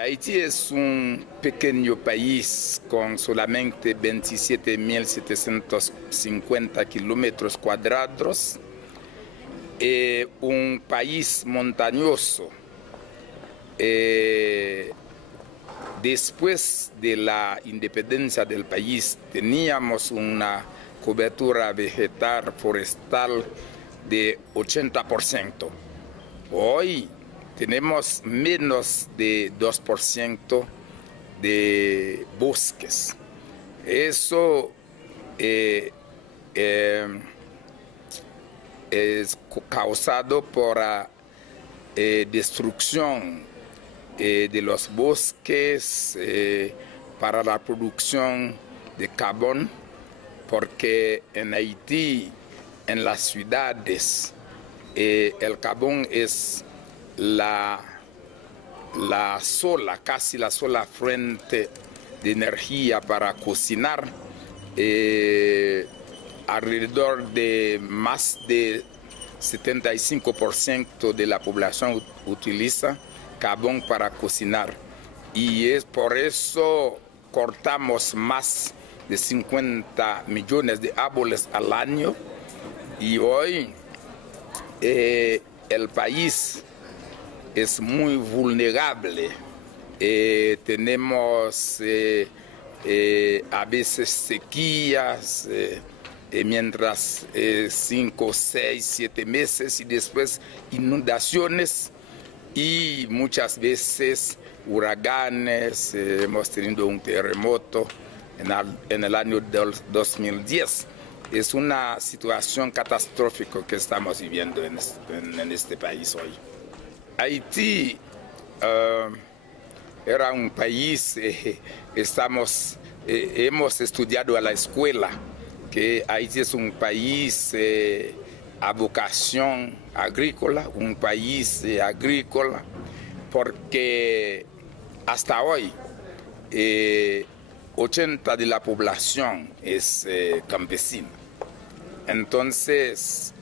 Haití es un pequeño país con solamente 27.750 kilómetros cuadrados, un país montañoso. Después de la independencia del país teníamos una cobertura vegetal forestal de 80%. Hoy tenemos menos de 2% de bosques. Eso es causado por la destrucción de los bosques para la producción de carbón, porque en Haití, en las ciudades, el carbón es casi la sola fuente de energía para cocinar. Alrededor de más de 75% de la población utiliza carbón para cocinar. Y es por eso cortamos más de 50 millones de árboles al año. Y hoy el país es muy vulnerable. Tenemos a veces sequías, mientras 5, 6, 7 meses, y después inundaciones y muchas veces huracanes. Hemos tenido un terremoto en el año 2010. Es una situación catastrófica que estamos viviendo en este país hoy. Haití era un país, hemos estudiado a la escuela que Haití es un país a vocación agrícola, un país agrícola, porque hasta hoy 80% de la población es campesina. Entonces,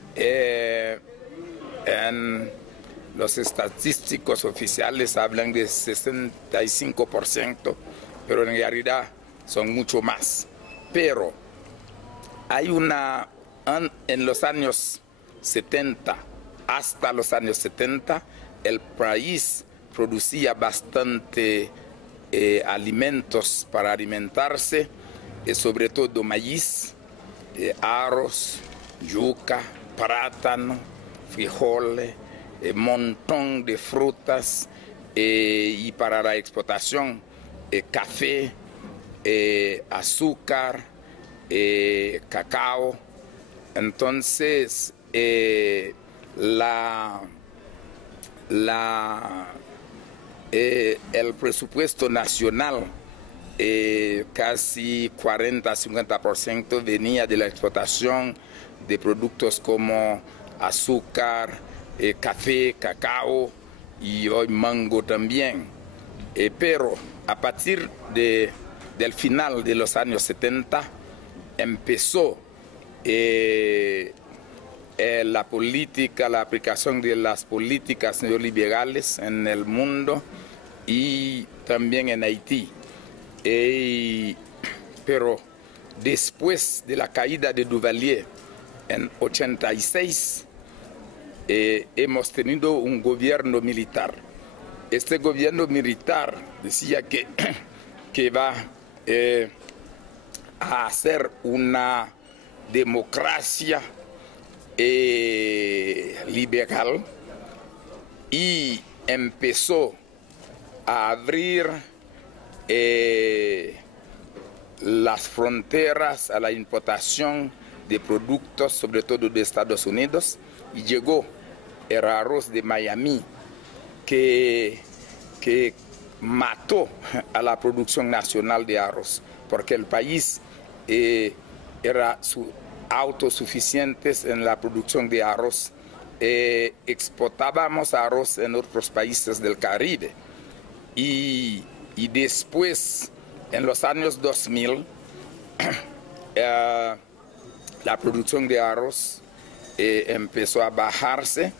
los estadísticos oficiales hablan de 65%, pero en realidad son mucho más. Pero hay en los años 70, hasta los años 70, el país producía bastante alimentos para alimentarse, sobre todo maíz, arroz, yuca, plátano, frijoles, montón de frutas, y para la exportación café, azúcar, cacao. Entonces el presupuesto nacional, casi 40-50% venía de la exportación de productos como azúcar, café, cacao y hoy mango también. Pero a partir del final de los años 70 empezó la aplicación de las políticas neoliberales en el mundo y también en Haití. Pero después de la caída de Duvalier en 86, hemos tenido un gobierno militar. Este gobierno militar decía que va a hacer una democracia liberal, y empezó a abrir las fronteras a la importación de productos, sobre todo de Estados Unidos, y llegó el arroz de Miami que mató a la producción nacional de arroz, porque el país era autosuficientes en la producción de arroz. Exportábamos arroz en otros países del Caribe. Y después, en los años 2000, la producción de arroz empezó a bajarse,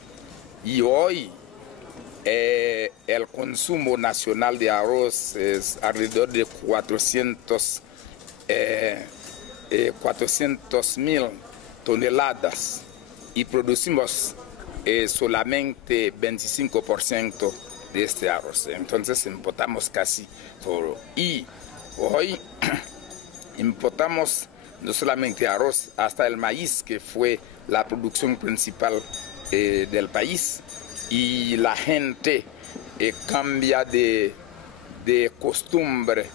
y hoy el consumo nacional de arroz es alrededor de 400.000 toneladas y producimos solamente 25% de este arroz. Entonces importamos casi todo. Y hoy importamos no solamente arroz, hasta el maíz, que fue la producción principal del país. Y la gente cambia de costumbre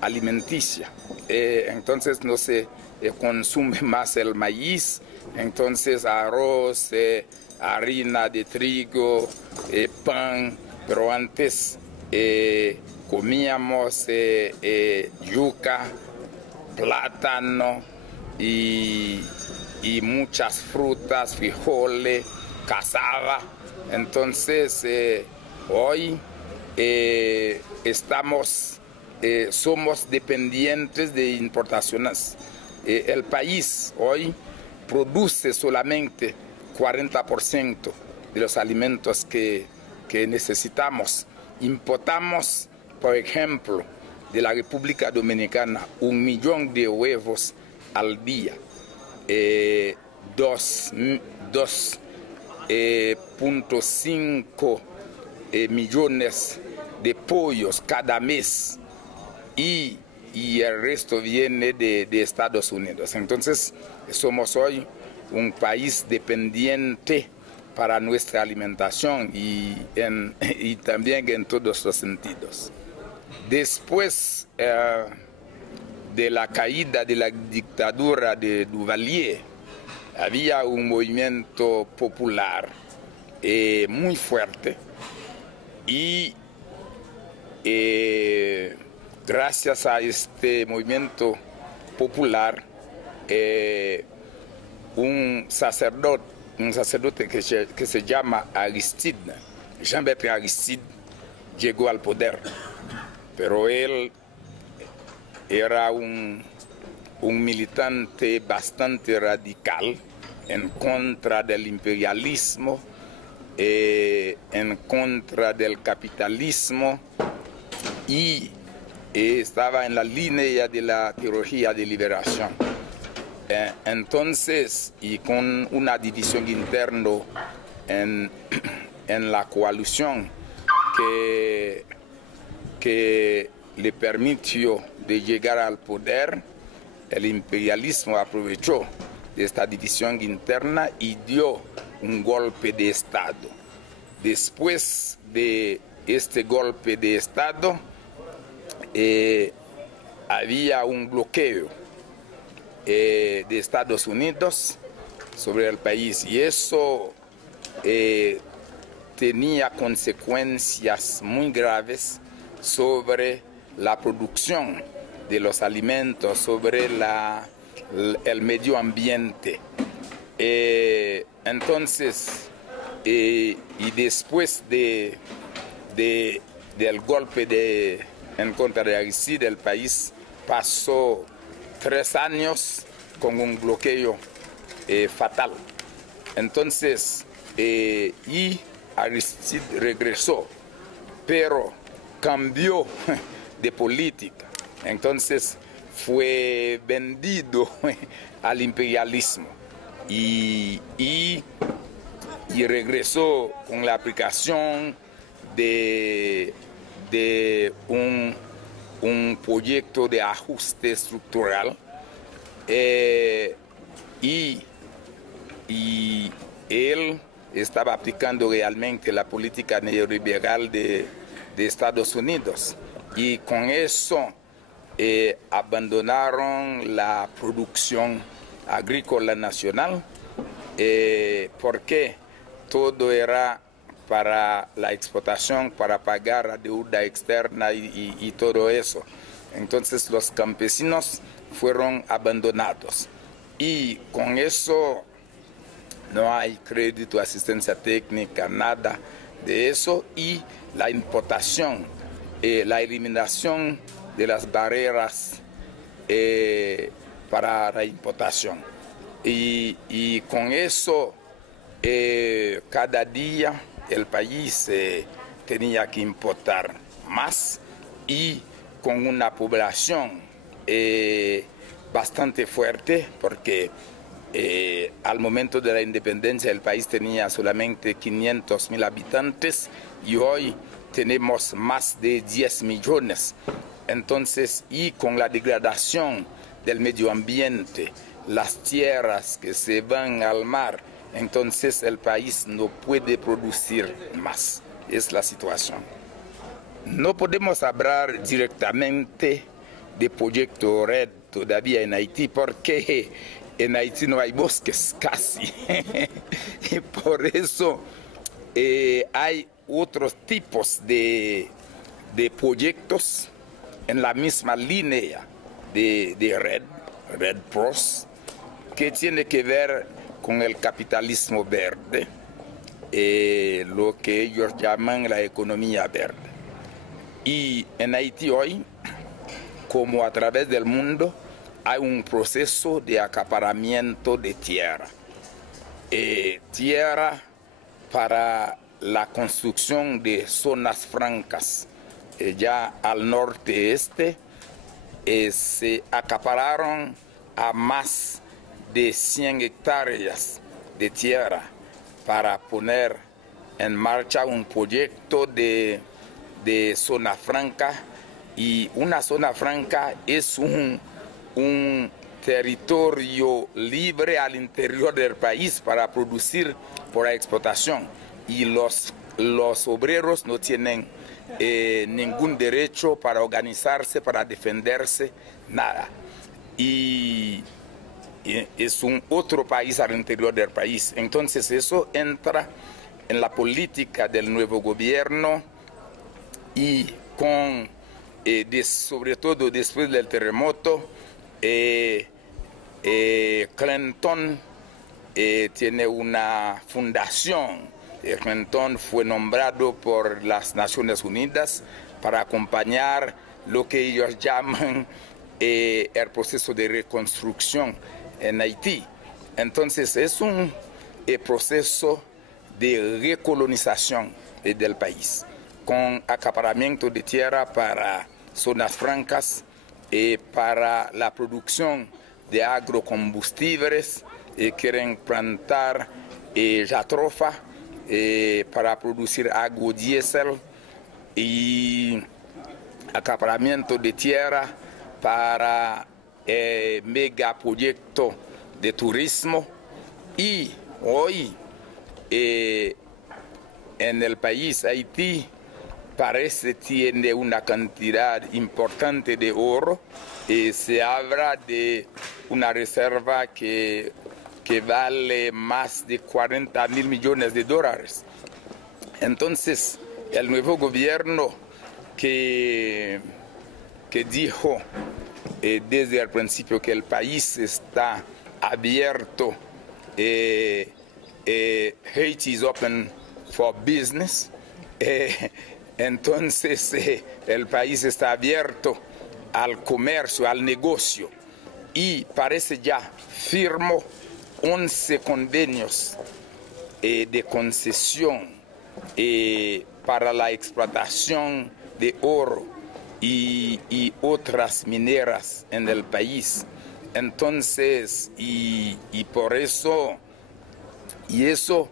alimenticia. Entonces no se consume más el maíz, entonces arroz, harina de trigo, pan, pero antes comíamos yuca, plátano y muchas frutas, frijoles, cazaba. Entonces hoy somos dependientes de importaciones. El país hoy produce solamente 40% de los alimentos que necesitamos. Importamos, por ejemplo, de la República Dominicana 1 millón de huevos al día, 2.5 millones de pollos cada mes y el resto viene de Estados Unidos. Entonces somos hoy un país dependiente para nuestra alimentación y también en todos los sentidos. Después de la caída de la dictadura de Duvalier, había un movimiento popular muy fuerte y gracias a este movimiento popular, un sacerdote que se llama Aristide, Jean-Bertrand Aristide, llegó al poder, pero él era un militante bastante radical en contra del imperialismo, en contra del capitalismo y estaba en la línea de la teología de liberación. Entonces, y con una división interna en la coalición que le permitió de llegar al poder, el imperialismo aprovechó de esta división interna y dio un golpe de Estado. Después de este golpe de Estado, había un bloqueo de Estados Unidos sobre el país y eso tenía consecuencias muy graves sobre la producción de los alimentos, sobre el medio ambiente. Entonces, y después del golpe en contra de Aristide, el país pasó 3 años con un bloqueo fatal. Entonces, y Aristide regresó, pero cambió de política. Entonces fue vendido al imperialismo y regresó con la aplicación de un proyecto de ajuste estructural y él estaba aplicando realmente la política neoliberal de Estados Unidos y con eso abandonaron la producción agrícola nacional porque todo era para la exportación, para pagar la deuda externa y todo eso. Entonces los campesinos fueron abandonados y con eso no hay crédito, asistencia técnica, nada de eso y la importación, la eliminación de las barreras para la importación y con eso cada día el país tenía que importar más y con una población bastante fuerte, porque al momento de la independencia el país tenía solamente 500.000 habitantes y hoy tenemos más de 10 millones. Entonces, y con la degradación del medio ambiente, las tierras que se van al mar, entonces el país no puede producir más. Es la situación. No podemos hablar directamente de proyecto REDD todavía en Haití porque en Haití no hay bosques casi. Y por eso hay otros tipos de proyectos en la misma línea de REDD Plus, que tiene que ver con el capitalismo verde, lo que ellos llaman la economía verde. Y en Haití hoy, como a través del mundo, hay un proceso de acaparamiento de tierra. Tierra para la construcción de zonas francas. Ya al norte-este se acapararon a más de 100 hectáreas de tierra para poner en marcha un proyecto de zona franca. Y una zona franca es un territorio libre al interior del país para producir por la explotación. Y los obreros no tienen ningún derecho para organizarse, para defenderse, nada. Y es un otro país al interior del país. Entonces eso entra en la política del nuevo gobierno y con, sobre todo después del terremoto, Clinton tiene una fundación. Clinton fue nombrado por las Naciones Unidas para acompañar lo que ellos llaman el proceso de reconstrucción en Haití. Entonces es un proceso de recolonización del país, con acaparamiento de tierra para zonas francas, para la producción de agrocombustibles, quieren plantar jatrofa para producir agrodiesel y acaparamiento de tierra para megaproyecto de turismo. Y hoy en el país Haití parece tiene una cantidad importante de oro. Se habla de una reserva que vale más de 40.000 millones de dólares. Entonces, el nuevo gobierno que dijo desde el principio que el país está abierto, Haiti is open for business, entonces el país está abierto al comercio, al negocio, y parece ya firmó 11 convenios de concesión para la explotación de oro y otras mineras en el país. Entonces, y por eso, y eso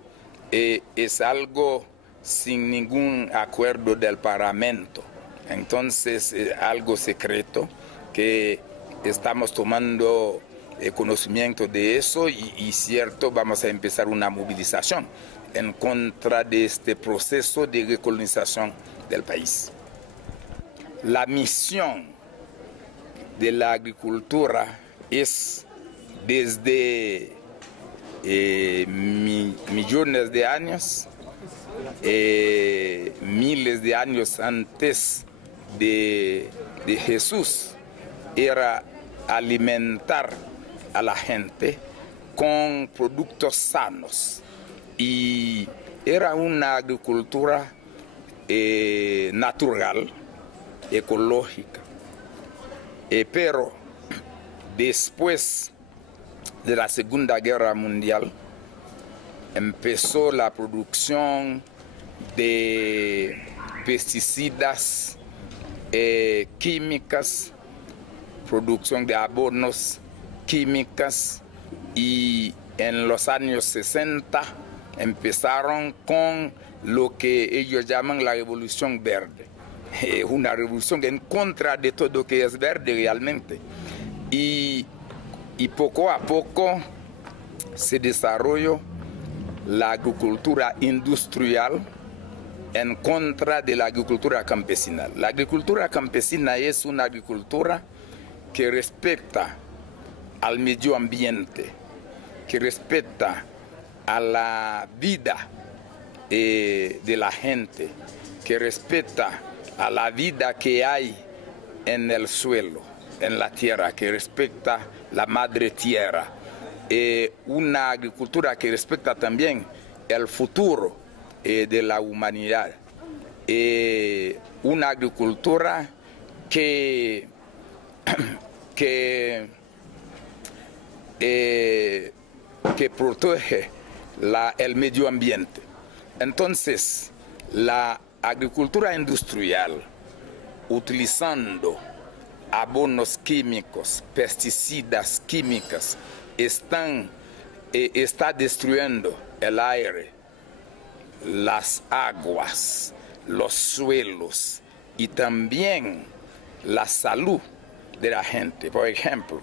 es algo sin ningún acuerdo del Parlamento. Entonces, algo secreto que estamos tomando conocimiento de eso y cierto, vamos a empezar una movilización en contra de este proceso de recolonización del país. La misión de la agricultura es desde millones de años, miles de años antes de Jesús, era alimentar a la gente con productos sanos, y era una agricultura natural, ecológica. Pero después de la Segunda Guerra Mundial empezó la producción de pesticidas, químicas, producción de abonos químicas, y en los años 60 empezaron con lo que ellos llaman la revolución verde. Una revolución en contra de todo lo que es verde realmente. Y poco a poco se desarrolló la agricultura industrial en contra de la agricultura campesina. La agricultura campesina es una agricultura que respeta al medio ambiente, que respeta a la vida de la gente, que respeta a la vida que hay en el suelo, en la tierra, que respeta la madre tierra. Una agricultura que respeta también el futuro de la humanidad. Una agricultura que protege el medio ambiente. Entonces, la agricultura industrial, utilizando abonos químicos, pesticidas químicas, está destruyendo el aire, las aguas, los suelos y también la salud de la gente. Por ejemplo,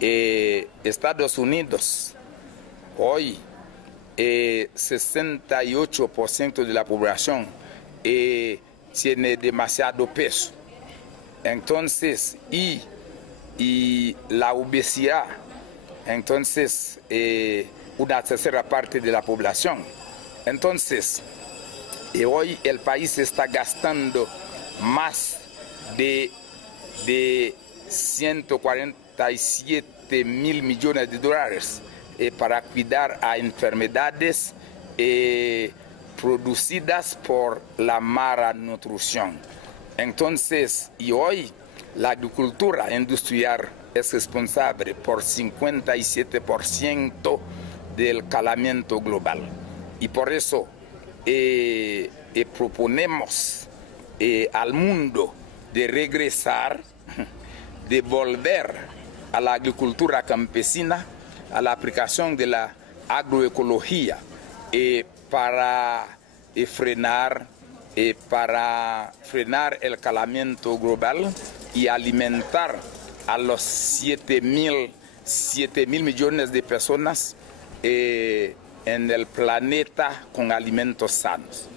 Estados Unidos hoy 68% de la población tiene demasiado peso. Entonces, y la obesidad, entonces una tercera parte de la población. Entonces, hoy el país está gastando más de 147 mil millones de dólares para cuidar a enfermedades producidas por la malnutrición. Entonces, y hoy la agricultura industrial es responsable por 57% del calentamiento global. Y por eso proponemos al mundo de regresar, de volver a la agricultura campesina, a la aplicación de la agroecología para frenar el calentamiento global y alimentar a los 7 mil millones de personas en el planeta con alimentos sanos.